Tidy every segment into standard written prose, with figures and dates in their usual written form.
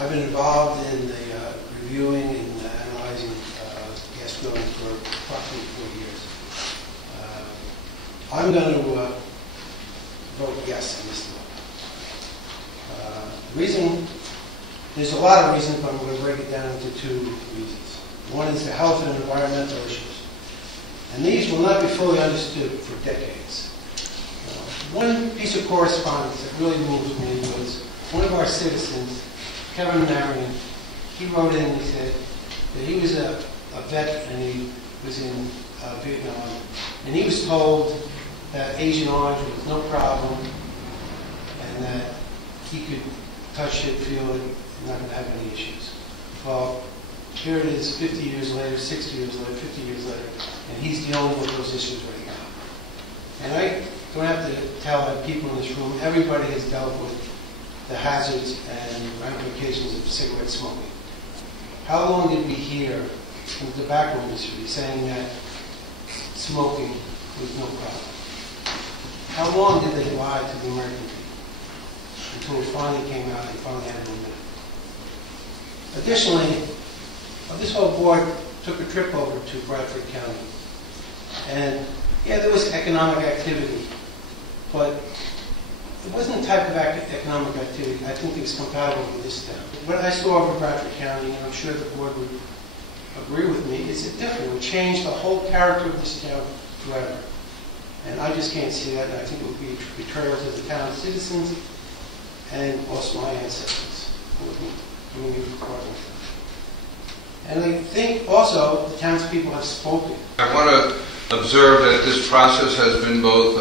I've been involved in the reviewing and analyzing gas drilling for approximately 4 years. I'm going to vote yes on this bill. There's a lot of reasons, but I'm going to break it down into 2 reasons. One is the health and environmental issues. And these will not be fully understood for decades. One piece of correspondence that really moved me was one of our citizens, Kevin Marion. He wrote in and he said that he was a vet and he was in Vietnam. And he was told that Agent Orange was no problem and that he could touch it, feel it, and not going to have any issues. Well, here it is 50 years later, 60 years later, 50 years later, and he's dealing with those issues right now. And I don't have to tell people in this room, everybody has dealt with the hazards and ramifications of cigarette smoking. How long did we hear in the tobacco industry saying that smoking was no problem? How long did they lie to the American people? Until it finally came out and finally had to admit it. Additionally, this whole board took a trip over to Bradford County. And yeah, there was economic activity, but it wasn't the type of economic activity I think is compatible with this town. What I saw over Bradford County, and I'm sure the board would agree with me, is it different. It changed the whole character of this town forever. And I just can't see that, and I think it would be a betrayal to the town's citizens and also my ancestors who would be doing it accordingly. And I think also the townspeople have spoken. I want to observe that this process has been both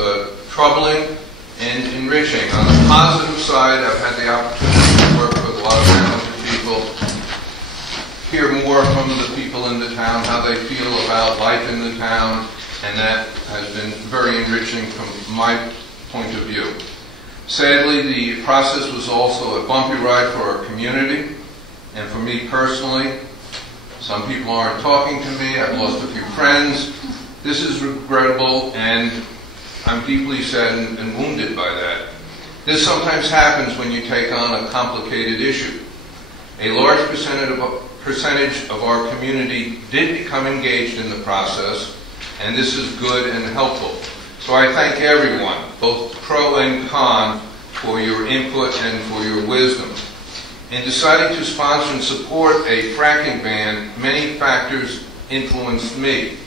troubling and enriching. On the positive side, I've had the opportunity to work with a lot of talented people, hear more from the people in the town, how they feel about life in the town, and that has been very enriching from my point of view. Sadly, the process was also a bumpy ride for our community, and for me personally. Some people aren't talking to me. I've lost a few friends. This is regrettable, and I'm deeply saddened and wounded by that. This sometimes happens when you take on a complicated issue. A large percentage of our community did become engaged in the process, and this is good and helpful. So I thank everyone, both pro and con, for your input and for your wisdom. In deciding to sponsor and support a fracking ban, many factors influenced me.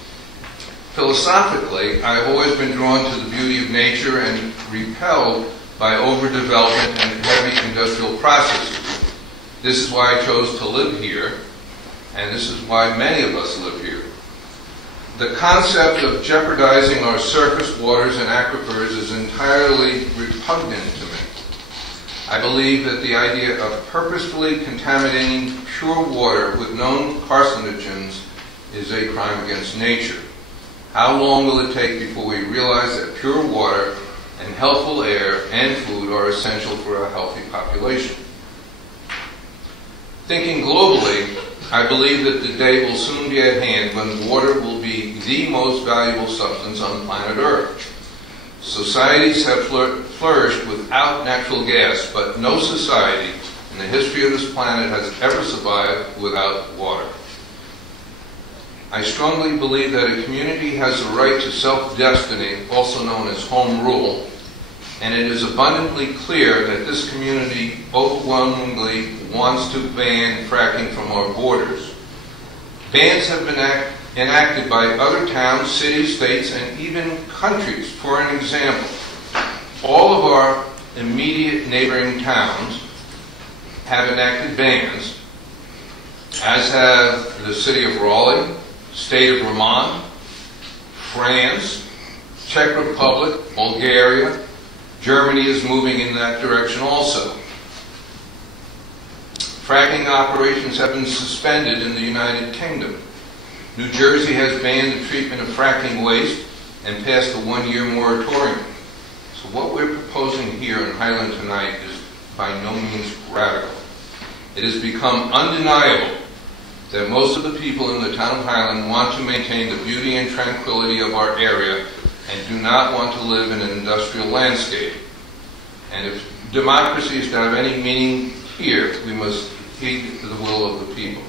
Philosophically, I've always been drawn to the beauty of nature and repelled by overdevelopment and heavy industrial processes. This is why I chose to live here, and this is why many of us live here. The concept of jeopardizing our surface waters and aquifers is entirely repugnant to me. I believe that the idea of purposefully contaminating pure water with known carcinogens is a crime against nature. How long will it take before we realize that pure water and healthful air and food are essential for a healthy population? Thinking globally, I believe that the day will soon be at hand when water will be the most valuable substance on planet Earth. Societies have flourished without natural gas, but no society in the history of this planet has ever survived without water. I strongly believe that a community has a right to self-destiny, also known as home rule, and it is abundantly clear that this community overwhelmingly wants to ban fracking from our borders. Bans have been enacted by other towns, cities, states, and even countries. For an example, all of our immediate neighboring towns have enacted bans, as have the city of Raleigh, state of Vermont, France, Czech Republic, Bulgaria. Germany is moving in that direction also. Fracking operations have been suspended in the United Kingdom. New Jersey has banned the treatment of fracking waste and passed a one-year moratorium. So what we're proposing here in Highland tonight is by no means radical. It has become undeniable that most of the people in the town of Highland want to maintain the beauty and tranquility of our area and do not want to live in an industrial landscape. And if democracy is to have any meaning here, we must heed the will of the people.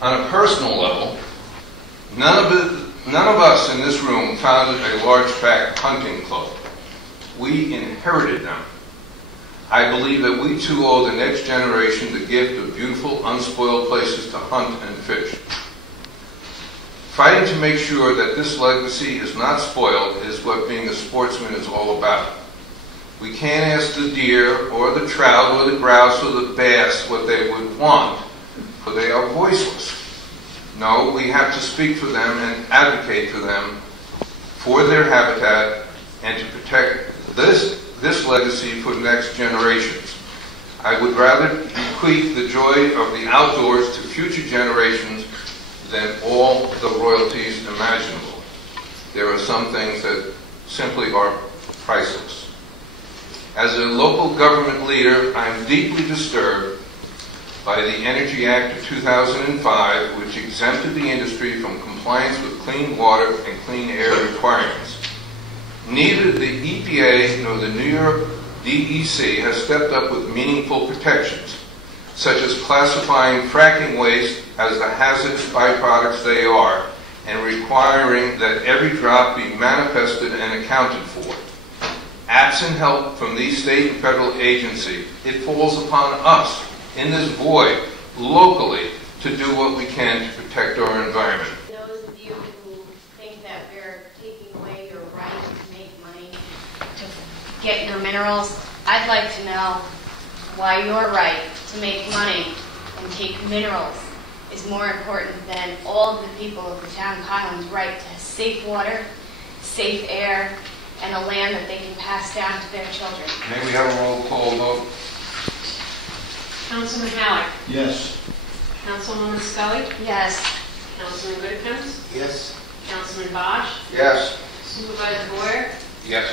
On a personal level, none of us in this room founded a large tract hunting club. We inherited them. I believe that we too owe the next generation the gift of beautiful, unspoiled places to hunt and fish. Fighting to make sure that this legacy is not spoiled is what being a sportsman is all about. We can't ask the deer or the trout or the grouse or the bass what they would want, for they are voiceless. No, we have to speak for them and advocate for them, for their habitat, and to protect this legacy for the next generations. I would rather bequeath the joy of the outdoors to future generations than all the royalties imaginable. There are some things that simply are priceless. As a local government leader, I am deeply disturbed by the Energy Act of 2005, which exempted the industry from compliance with clean water and clean air requirements. Neither the EPA nor the New York DEC has stepped up with meaningful protections, such as classifying fracking waste as the hazardous byproducts they are, and requiring that every drop be manifested and accounted for. Absent help from these state and federal agencies, it falls upon us in this void, locally, to do what we can to protect our environment. Those of you who think that we're taking away your right to make money, to get your minerals, I'd like to know why your right to make money and take minerals is more important than all of the people of the town of Highland's right to safe water, safe air, and a land that they can pass down to their children. May we have a roll call vote? Councilman Howard. Yes. Councilwoman Scully. Yes. Councilman Whitcomb. Yes. Councilman Bosch. Yes. Supervisor Boyer. Yes.